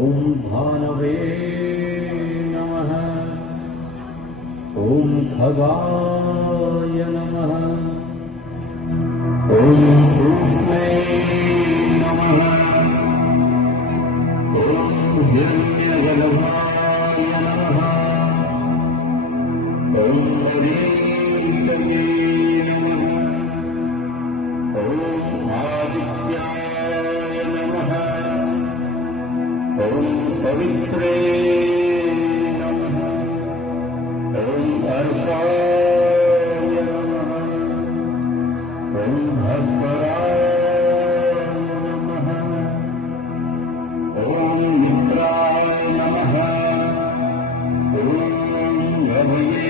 ॐ भानवे नमः। ॐ खगाय नमः। ॐ कृष्णे नमः। ॐ हिरण्यगर्भाय नमः। ॐ मरीचये नमः। ॐ आदित्याय नमः। ॐ सवित्रे नमः। ॐ अर्षाय नमः। ॐ भास्कराय नमः। ॐ मित्राय नमः। ॐ रवये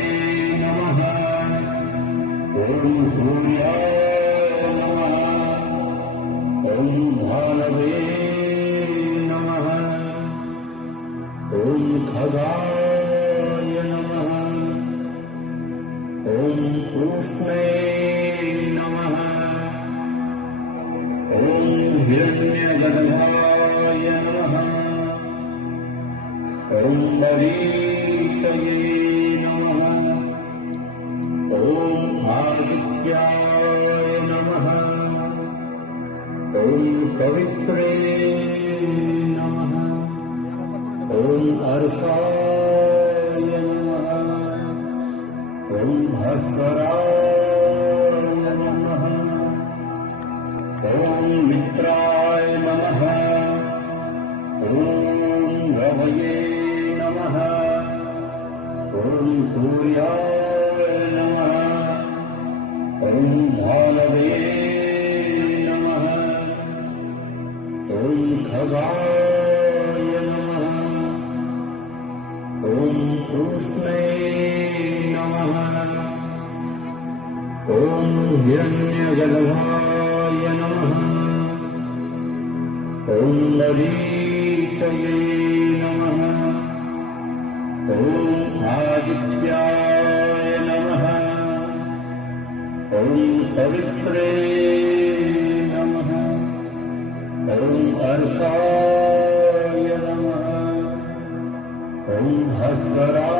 नमः। ॐ सूर्याय नमः। ॐ भानवे नमः। ॐ खगाय नमः। ॐ कृष्णे नमः। ॐ हिरण्यगर्भाय नमः। ॐ मरीचये नमः। ॐ आदित्याय नमः। ॐ सवित्रे नमः। ॐ अर्षाय नमः। ॐ भास्कराय नमः। ॐ मित्राय नमः। ॐ रवये नमः। ॐ सूर्याय नमः। ॐ भानवे नमः। ॐ खगाय नमः। ॐ कृष्णे नमः। ॐ हिरण्यगर्भाय नमः। ॐ मरीचये नमः। ॐ आदित्याय नमः। ॐ सवित्रे नमः। ॐ अर्षाय नमः। ॐ भास्कराय